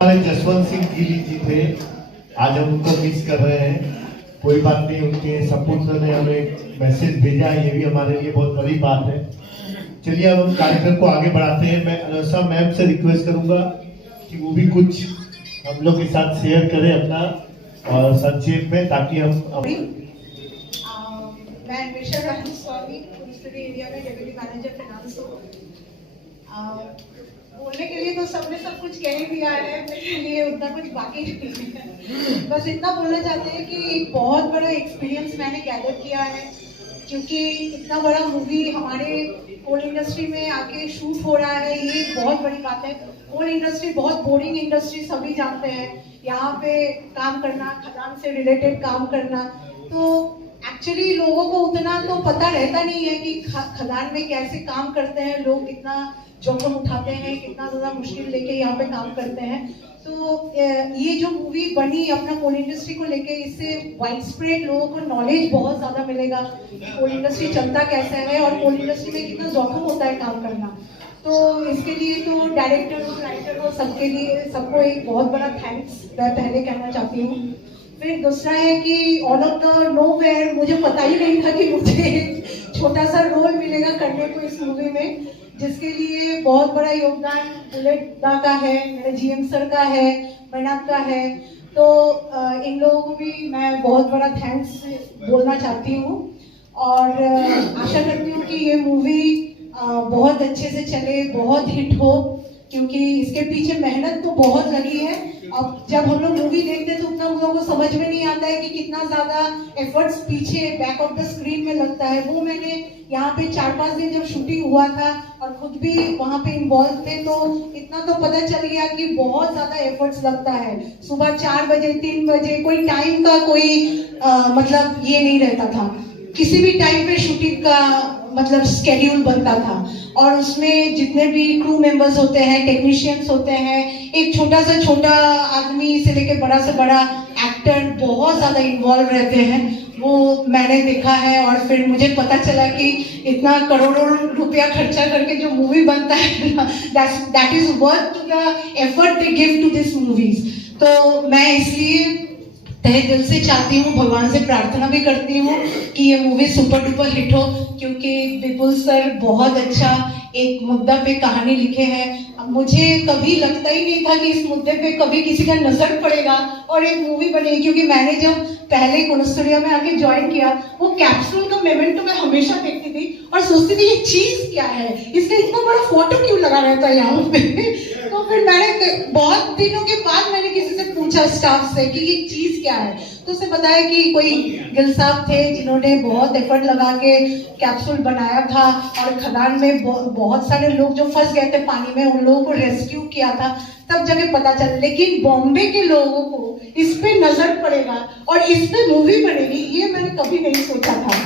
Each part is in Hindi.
हमारे जसवंत सिंह गिली जी थे, आज हम उनको मिस कर रहे हैं। कोई बात नहीं, उनके सपुत्र ने हमें मैसेज भेजा, ये भी हमारे लिए बहुत बड़ी बात है। चलिए अब हम कार्यक्रम को आगे बढ़ाते हैं। मैं अनसा मैम से रिक्वेस्ट करूंगा कि वो भी कुछ हम लोग के साथ शेयर करें अपना और संक्षेप में, ताकि हम मैं अन्वेषा रानी स्वामी पुलिस एरिया में डेप्यूटी मैनेजर फाइनेंस हूँ। बोलने के लिए तो सबने सब कुछ कह ही दिया है, मेरे लिए उतना कुछ बाकी नहीं है। बस इतना बोलना चाहते हैं कि एक बहुत बड़ा एक्सपीरियंस मैंने गैदर किया है, क्योंकि इतना बड़ा मूवी हमारे कोल इंडस्ट्री में आके शूट हो रहा है, ये बहुत बड़ी बात है। कोल इंडस्ट्री बहुत बोरिंग इंडस्ट्री सभी जानते हैं, यहाँ पे काम करना, खदान से रिलेटेड काम करना, तो एक्चुअली लोगों को उतना तो पता रहता नहीं है कि खदान में कैसे काम करते हैं लोग, कितना जोखिम उठाते हैं, कितना ज़्यादा मुश्किल लेके यहाँ पे काम करते हैं। तो ये जो मूवी बनी अपना कोल इंडस्ट्री को लेके, इससे वाइड स्प्रेड लोगों को नॉलेज बहुत ज़्यादा मिलेगा कि कोल इंडस्ट्री चलता कैसे है और कोल इंडस्ट्री में कितना जोखिम होता है काम करना। तो इसके लिए तो डायरेक्टर और राइटर और सबके लिए सबको एक बहुत बड़ा थैंक्स मैं पहले कहना चाहती हूँ। फिर दूसरा है कि ऑल ऑफ द नोवेयर मुझे पता ही नहीं था कि मुझे छोटा सा रोल मिलेगा करने को इस मूवी में, जिसके लिए बहुत बड़ा योगदान बुलेट दा का है, मेरे जीएम सर का है, मैनाक का है। तो इन लोगों को भी मैं बहुत बड़ा थैंक्स बोलना चाहती हूँ और आशा करती हूँ कि ये मूवी बहुत अच्छे से चले, बहुत हिट हो, क्योंकि इसके पीछे मेहनत तो बहुत लगी है। अब जब हम लोग मूवी देखते हैं तो उतना हम लोगों को समझ में नहीं आता है कि कितना ज्यादा एफर्ट्स पीछे बैक ऑफ द स्क्रीन में लगता है। वो मैंने यहाँ पे 4-5 दिन जब शूटिंग हुआ था और खुद भी वहाँ पे इन्वॉल्व थे, तो इतना तो पता चल गया कि बहुत ज्यादा एफर्ट्स लगता है। सुबह 4 बजे 3 बजे कोई टाइम का कोई मतलब ये नहीं रहता था, किसी भी टाइम पे शूटिंग का मतलब स्केड्यूल बनता था और उसमें जितने भी क्रू मेंबर्स होते हैं, टेक्नीशियंस होते हैं, एक छोटा से छोटा आदमी से लेके बड़ा से बड़ा एक्टर बहुत ज्यादा इन्वॉल्व रहते हैं। वो मैंने देखा है और फिर मुझे पता चला कि इतना करोड़ों रुपया खर्चा करके जो मूवी बनता है that is worth the effort they give to this movies. तो मैं इसलिए तहे दिल से चाहती हूँ, भगवान से प्रार्थना भी करती हूँ कि ये मूवी सुपर डुपर हिट हो, क्योंकि विपुल सर बहुत अच्छा एक मुद्दा पे कहानी लिखे हैं। मुझे कभी लगता ही नहीं था कि इस मुद्दे पे कभी किसी का नजर पड़ेगा और एक मूवी बनेगी, क्योंकि मैंने जब पहले कोल स्टूडियो में आके ज्वाइन किया, वो कैप्सूल का मोमेंटो मैं हमेशा देखती थी और सोचती थी ये चीज क्या है, इसका इतना बड़ा फोटो क्यों लगा रहता है यहाँ पे। तो फिर मैंने बहुत दिनों के बाद मैंने किसी से पूछा स्टाफ से कि ये चीज क्या है, तो उसे बताया कि कोई गिल साहब थे जिन्होंने बहुत एफर्ट लगा के कैप्सूल बनाया था और खदान में बहुत सारे लोग जो फंस गए थे पानी में, उन लोगों को रेस्क्यू किया था, तब जगह पता चला। लेकिन बॉम्बे के लोगों को इस पे नजर पड़ेगा और इस पे मूवी बनेगी, ये मैंने कभी नहीं सोचा था।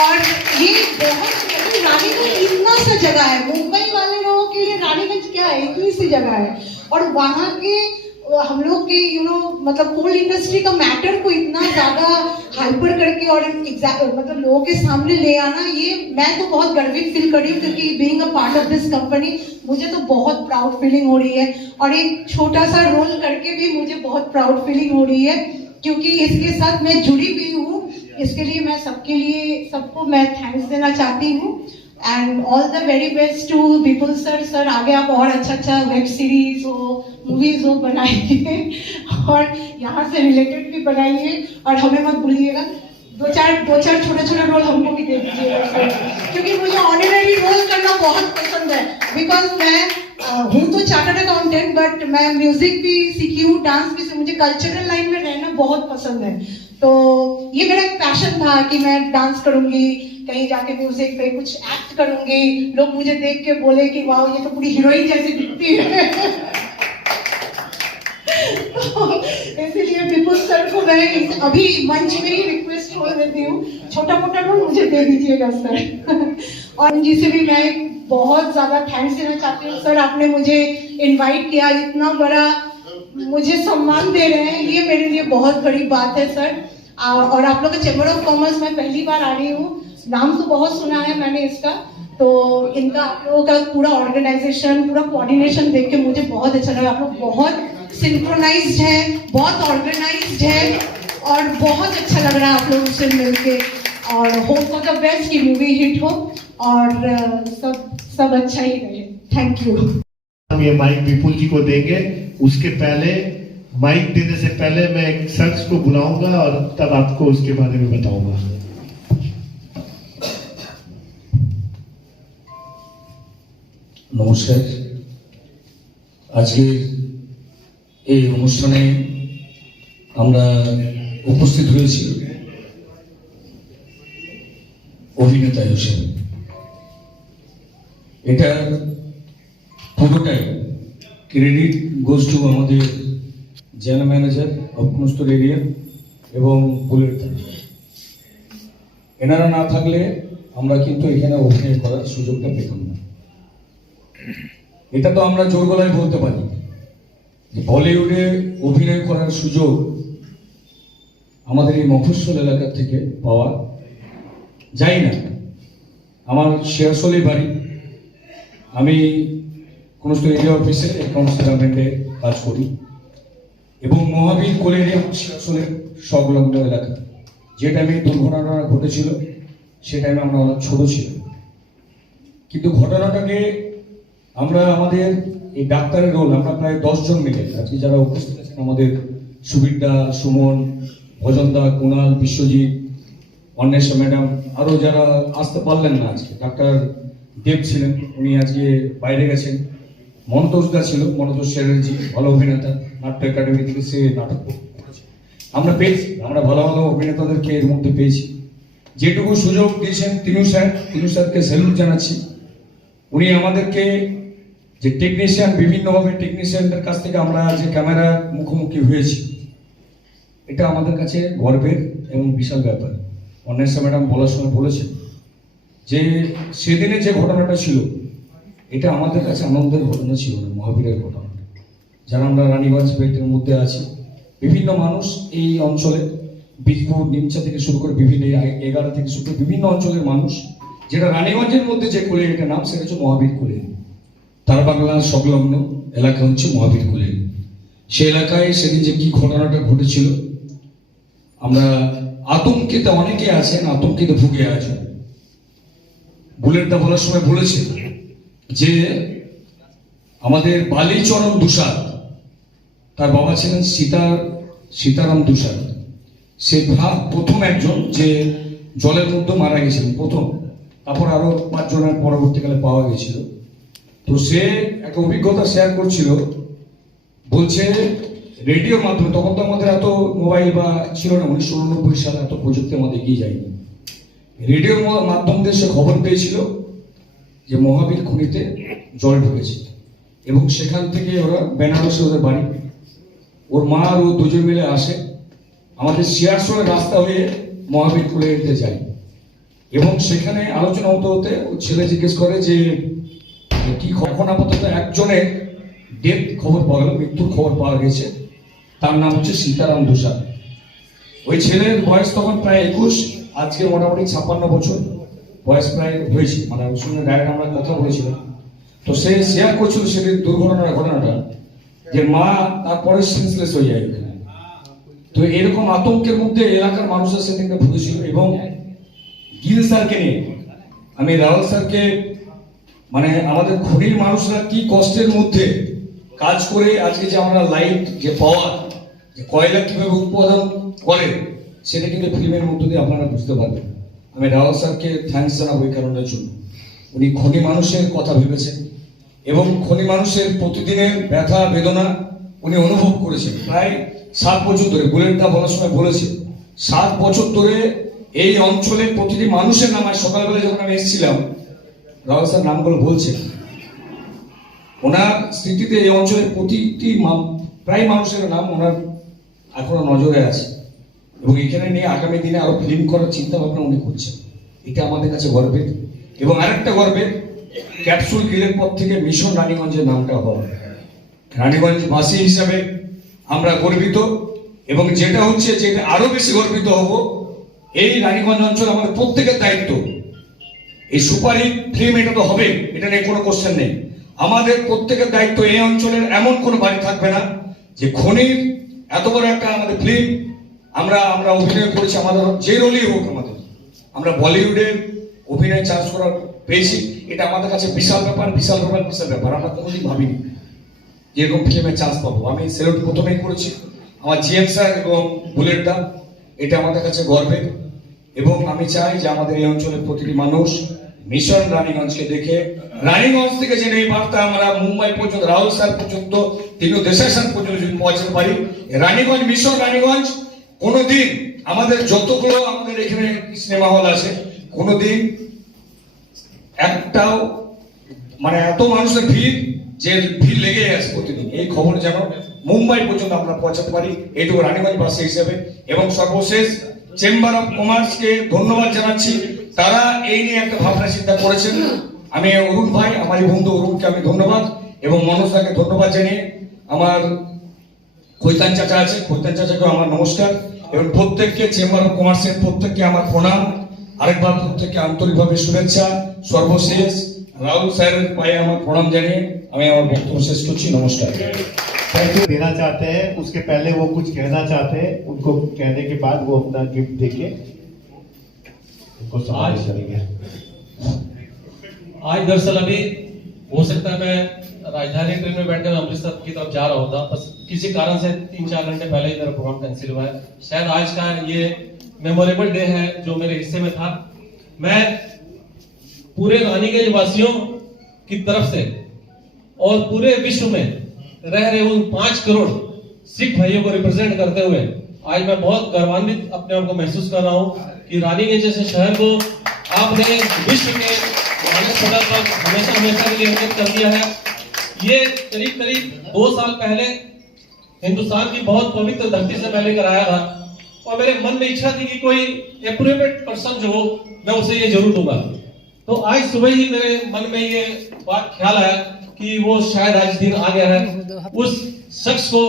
और ये बहुत रानीगंज इतना सा जगह है, मुंबई वाले लोगों के लिए रानीगंज क्या है, इतनी सी जगह है, और वहाँ के हम लोग के मतलब कोल इंडस्ट्री का मैटर को इतना ज्यादा हाइपर करके और मतलब लोगों के सामने ले आना, ये मैं तो बहुत गर्वित फील कर रही हूँ, क्योंकि being a part of this company मुझे तो बहुत प्राउड फीलिंग हो रही है और एक छोटा सा रोल करके भी मुझे बहुत प्राउड फीलिंग हो रही है, क्योंकि इसके साथ मैं जुड़ी हुई हूँ। इसके लिए मैं सबको मैं थैंक्स देना चाहती हूँ and all the very best to Vipul sir. Sir आगे आप और अच्छा वेब सीरीज हो, मूवीज हो बनाइए और यहाँ से रिलेटेड भी बनाइए और हमें मत भूलिएगा। दो चार छोटे रोल हमको भी दे दीजिएगा, क्योंकि मुझे ऑनररी रोल करना बहुत पसंद है। बिकॉज मैं हूँ तो चार्टर्ड अकाउंटेंट, बट मैं म्यूजिक भी सीखी हूँ, डांस भी, मुझे कल्चरल लाइन में रहना बहुत पसंद है। तो ये मेरा एक पैशन था कि मैं डांस करूंगी, कहीं जाके म्यूजिक पे कुछ एक्ट करूंगी, लोग मुझे देख के बोले कि वाह ये तो पूरी हीरोइन जैसी दिखती है। तो इसलिए विपुल सर को मैं अभी मंच में ही रिक्वेस्ट छोड़ देती हूँ, छोटा मोटा रोल मुझे दे दीजिएगा सर। और उनजी से भी मैं बहुत ज्यादा थैंक्स देना चाहती हूँ। सर आपने मुझे इनवाइट किया, इतना बड़ा मुझे सम्मान दे रहे हैं, ये मेरे लिए बहुत बड़ी बात है सर। और आप लोग का चैम्बर ऑफ कॉमर्स में पहली बार आ रही हूँ, नाम तो बहुत सुना है मैंने इसका, तो इनका आप लोगों का पूरा ऑर्गेनाइजेशन, पूरा कोऑर्डिनेशन देख के मुझे बहुत अच्छा लगा। आप लोग बहुत सिंक्रोनाइज्ड है, बहुत ऑर्गेनाइज्ड है और बहुत अच्छा लग रहा है आप लोगों से मिलके। और होप फॉर द बेस्ट की मूवी हिट हो और सब अच्छा ही रहे। Thank you. हम ये माइक विपुल जी को देंगे, उसके पहले माइक देने से पहले मैं एक शख्स को बुलाऊंगा और तब आपको उसके बारे में बताऊंगा। নমস্কার। আজকের এই অনুষ্ঠানে আমরা উপস্থিত হয়েছি অভিনেতা হিসেবে। এটা পুরোটাই ক্রেডিট গোজ টু আমাদের জেনারেল ম্যানেজার অবকুনস্তর এরিয়া এবং বুলেট দা। এনারা না থাকলে আমরা কিন্তু এখানে অভিনয় করার সুযোগটা পেতাম না। এটা তো আমরা জোর গলায় বলতে পারি যে বলিউডে অভিনয় করার সুযোগ আমাদের এই মফস্বল এলাকা থেকে পাওয়া যায় না। আমার শেয়ারসোলে বাড়ি, আমি কুনস্তর এরিয়া অফিসে অ্যাকাউন্টস ডিপার্টমেন্টে কাজ করি এবং মহাবীর কোলে এরিয়া শেয়ারসোলের সংলগ্ন এলাকা। যে টাইমে দুর্ঘটনা ঘটেছিল সে টাইমে আমরা অনেক ছোট ছিলাম, কিন্তু ঘটনাটাকে আমরা আমাদের এই ডাক্তারের রোল আমরা প্রায় 10 জন মিলে আজকে যারা উপস্থিত আছেন, আমাদের সুবিরদা, সুমন, ভজনদা, কুণাল, বিশ্বজিৎ, অন্বেষা ম্যাডাম, আরো যারা আসতে পারলেন না আজকে, ডাক্তার দেব ছিলেন, উনি আজকে বাইরে গেছেন, মনতোষদা ছিল, মনতোষ চ্যাটার্জি ভালো অভিনেতা, নাট্য একাডেমি থেকে সে নাটক করেছে। আমরা পেয়েছি, আমরা ভালো ভালো অভিনেতাদেরকে এর মধ্যে পেয়েছি। যেটুকু সুযোগ দিয়েছেন তিনু স্যারকে স্যালুট জানাচ্ছি। উনি আমাদেরকে যে টেকনিশিয়ান, বিভিন্নভাবে টেকনিশিয়ানদের কাছ থেকে আমরা যে ক্যামেরা মুখোমুখি হয়েছি, এটা আমাদের কাছে গর্বের এবং বিশাল ব্যাপার। অন্বেষা ম্যাডাম বলার সময় বলেছেন যে সেদিনে যে ঘটনাটা ছিল এটা আমাদের কাছে আনন্দের ঘটনা ছিল না, মহাবীরের ঘটনা। যারা আমরা রানীগঞ্জ বেল্টের মধ্যে আছি, বিভিন্ন মানুষ এই অঞ্চলে বীজপুর, নিমচা থেকে শুরু করে বিভিন্ন 11 থেকে শুরু করে বিভিন্ন অঞ্চলের মানুষ, যেটা রানীগঞ্জের মধ্যে যে কোলিয়ারিটা নাম সেটা হচ্ছে মহাবীর কোলিয়ারি। তার বাংলা সংলগ্ন এলাকা হচ্ছে মহাবীর কোলিয়ারি। সে এলাকায় সেদিন যে কি ঘটনাটা ঘটেছিল, আমরা আতঙ্কিত, অনেকে আছেন আতঙ্কিত ভুগে আছেন। বুলেটদা বলার সময় বলেছে যে আমাদের বালিচরণ দুসাদ, তার বাবা ছিলেন সীতারাম দুসাদ, সে প্রথম একজন যে জলের মধ্যে মারা গেছিলেন প্রথম, তারপর আরো 5 জনের পরবর্তীকালে পাওয়া গেছিল। তো সে একটা অভিজ্ঞতা শেয়ার করছিল, বলছে রেডিওর মাধ্যমে, তখন তো আমাদের এত মোবাইল বা ছিল না, 1989 সালে এত প্রযুক্তি আমাদের এগিয়ে যায়নি। রেডিওর মাধ্যম দিয়ে সে খবর পেয়েছিল যে মহাবীর খনিতে জল ঢুকেছে এবং সেখান থেকে ওরা বেনারসে ওদের বাড়ি, ওর মা আর ও দুজন মিলে আসে, আমাদের শিয়ারসোলের রাস্তা হয়ে মহাবীর কোলিয়ারিতে যায় এবং সেখানে আলোচনা হতে হতে ছেলে জিজ্ঞেস করে যে কি এখন আপাতত একজনের ডেথ খবর পাওয়া গেল, মৃত্যুর খবর পাওয়া গেছে, তার নাম হচ্ছে সীতারাম দুসাদ। ওই ছেলের বয়স তখন প্রায় 21, আজকে মোটামুটি 56 বছর বয়স প্রায় হয়েছে, মানে শুনে ডাইরেক্ট আমরা কথা বলেছিলাম। তো সে শেয়ার করছিল সেদিন দুর্ঘটনার ঘটনাটা, যে মা তারপরে সেন্সলেস হয়ে যায়। তো এরকম আতঙ্কের মধ্যে এলাকার মানুষরা সেদিনটা ভুগেছিল এবং গিল স্যারকে নিয়ে আমি রাহুল স্যারকে, মানে আমাদের খনির মানুষরা কি কষ্টের মধ্যে কাজ করে আজকে যে আমরা লাইট যে পাওয়ার, যে কয়লা কিভাবে উৎপাদন করে, সেটা কিন্তু ফিল্মের মধ্য দিয়ে আপনারা বুঝতে পারবেন। আমি রাহুল স্যারকে থ্যাঙ্কস জানাবো এই কারণের জন্য। উনি খনি মানুষের কথা ভেবেছেন এবং খনি মানুষের প্রতিদিনের ব্যথা বেদনা উনি অনুভব করেছেন। প্রায় 7 বছর ধরে, বুলেটদা বলার সময় বলেছে 7 বছর ধরে এই অঞ্চলে প্রতিটি মানুষের নাম। সকালবেলা যখন আমি এসেছিলাম, রাহুল স্যার নামগুলো বলছেন, ওনার স্মৃতিতে এই অঞ্চলের প্রতিটি প্রায় মানুষের নাম ওনার এখনো নজরে আছে এবং এখানে নিয়ে আগামী দিনে আরো ফিল্ম করার চিন্তা ভাবনা উনি করছেন। এটা আমাদের কাছে গর্বের। এবং আরেকটা গর্বের, ক্যাপসুল গিলের পর থেকে মিশন রানীগঞ্জের নামটা হওয়া। রানীগঞ্জ বাসী হিসাবে আমরা গর্বিত এবং যেটা হচ্ছে যে আরো বেশি গর্বিত হব, এই রানীগঞ্জ অঞ্চল আমাদের প্রত্যেকের দায়িত্ব। এই সুপারহিট ফিল্ম এটা তো হবে, এটা নিয়ে কোনো কোশ্চেন নেই। আমাদের প্রত্যেকের দায়িত্ব, এই অঞ্চলের এমন কোনো বাড়ি থাকবে না যে খনির এত বড় একটা আমাদের ফিল্ম আমরা আমরা অভিনয় করেছি, আমাদের যে রোলই হোক আমাদের, আমরা বলিউডের অভিনয় চান্স করার পেয়েছি, এটা আমাদের কাছে বিশাল ব্যাপার, বিশাল ব্যাপার, বিশাল ব্যাপার। আমরা কোনোদিন ভাবিনি যে এরকম ফিল্মে চান্স পাবো। আমি সেলুট প্রথমেই করেছি আমার জিএম স্যার এবং বুলেট দা, এটা আমাদের কাছে গর্বের। এবং আমি চাই যে আমাদের এই অঞ্চলের প্রতিটি মানুষ মিশন রানীগঞ্জকে দেখে, রানীগঞ্জ থেকে যেন এই বার্তা আমরা মুম্বাই পর্যন্ত, রাহুল স্যার পর্যন্ত, তিনিও দেশের স্যার পর্যন্ত যদি পৌঁছাতে পারি, রানীগঞ্জ মিশন রানীগঞ্জ কোনোদিন আমাদের যতগুলো আমাদের এখানে সিনেমা হল আছে কোনোদিন একটাও মানে এত মানুষের ভিড় যে ভিড় লেগে আছে প্রতিদিন, এই খবর যেন মুম্বাই পর্যন্ত আমরা পৌঁছাতে পারি, এইটুকু রানীগঞ্জবাসী হিসেবে। এবং সর্বশেষ চেম্বার অফ কমার্সকে ধন্যবাদ জানাচ্ছি, তারা এই নিয়ে একটা ভাবনা চিন্তা করেছেন। আমি অরুণ ভাই, আমার এই বন্ধু অরুণকে আমি ধন্যবাদ এবং মনোজ দাকে ধন্যবাদ জানিয়ে, আমার খৈতান চাচা আছে, খৈতান চাচাকেও আমার নমস্কার এবং প্রত্যেককে চেম্বার অফ কমার্সের প্রত্যেককে আমার প্রণাম, আরেকবার প্রত্যেককে আন্তরিকভাবে শুভেচ্ছা। সর্বশেষ রাহুল স্যারের পায়ে আমার প্রণাম জানিয়ে আমি আমার বক্তব্য শেষ করছি। নমস্কার। थैंक यू देना चाहते हैं, उसके पहले वो कुछ कहना चाहते हैं, उनको कहने के बाद वो अपना गिफ्ट देके उनको सम्मानित करेंगे। आज दरअसल अभी हो सकता है मैं राजधानी ट्रेन में बैठकर अमृतसर की तरफ जा रहा होता, बस किसी कारण से 3-4 घंटे पहले ही मेरा प्रोग्राम कैंसिल हुआ है। शायद आज का ये मेमोरेबल डे है जो मेरे हिस्से में था। मैं पूरे रानीगंज वासियों की तरफ से और पूरे विश्व में रह रहे उन 5 करोड़ सिख भाइयों को रिप्रेजेंट करते हुए आज मैं बहुत गर्वान्वित अपने आप को महसूस कर रहा हूं कि रानीगंज जैसे शहर को आपने विश्व के मानस पटल पर हमेशा हमेशा के लिए अहमियत कर दिया है। ये करीब 2 साल पहले हिंदुस्तान की बहुत पवित्र धरती से मैं लेकर आया था और मेरे मन में इच्छा थी कि कोई एप्रोप्रिएट पर्सन जो हो मैं उसे ये जरूर दूंगा। तो आज सुबह ही मेरे मन में ये बात ख्याल आया कि वो शायद आज दिन आ गया है, उस शख्स को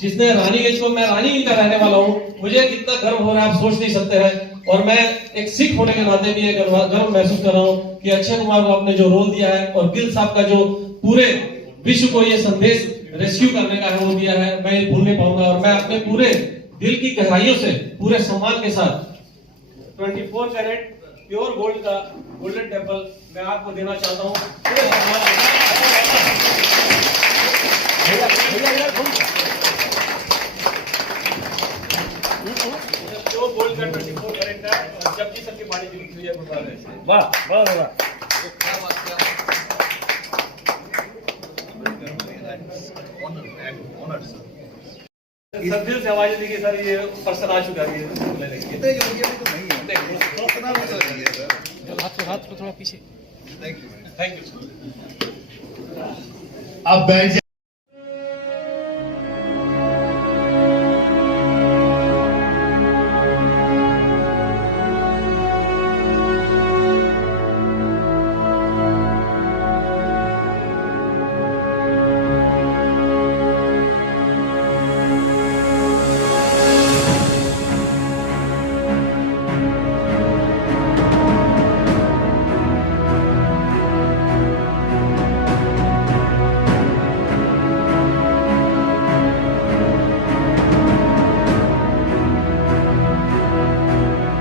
जिसने रानीगंज को, मैं रानी का रहने वाला हूँ, मुझे कितना गर्व हो रहा है आप सोच नहीं सकते हैं। और मैं एक सिख होने के नाते भी एक गर्व महसूस कर रहा हूँ कि अक्षय कुमार को आपने जो रोल दिया है और गिल साहब का जो पूरे विश्व को ये संदेश रेस्क्यू करने का है वो दिया है, मैं भूल नहीं पाऊंगा। और मैं अपने पूरे दिल की गहराइयों से पूरे सम्मान के साथ 24 कैरेट प्योर गोल्ड का गोल्डन टेम्पल मैं आपको देना चाहता हूँ पूरे सम्मान के साथ। प्योर गोल्ड का 24 कैरेट का जबकि सबकी बाड़ी दी हुई है गुरुद्वारे से। वाह वाह वाह। सर दिल से आवाज दी कि सर ये पर्सन आ चुका है, ये लेने के लिए। हाथ को थोड़ा पीछे। Thank you. अब बैठ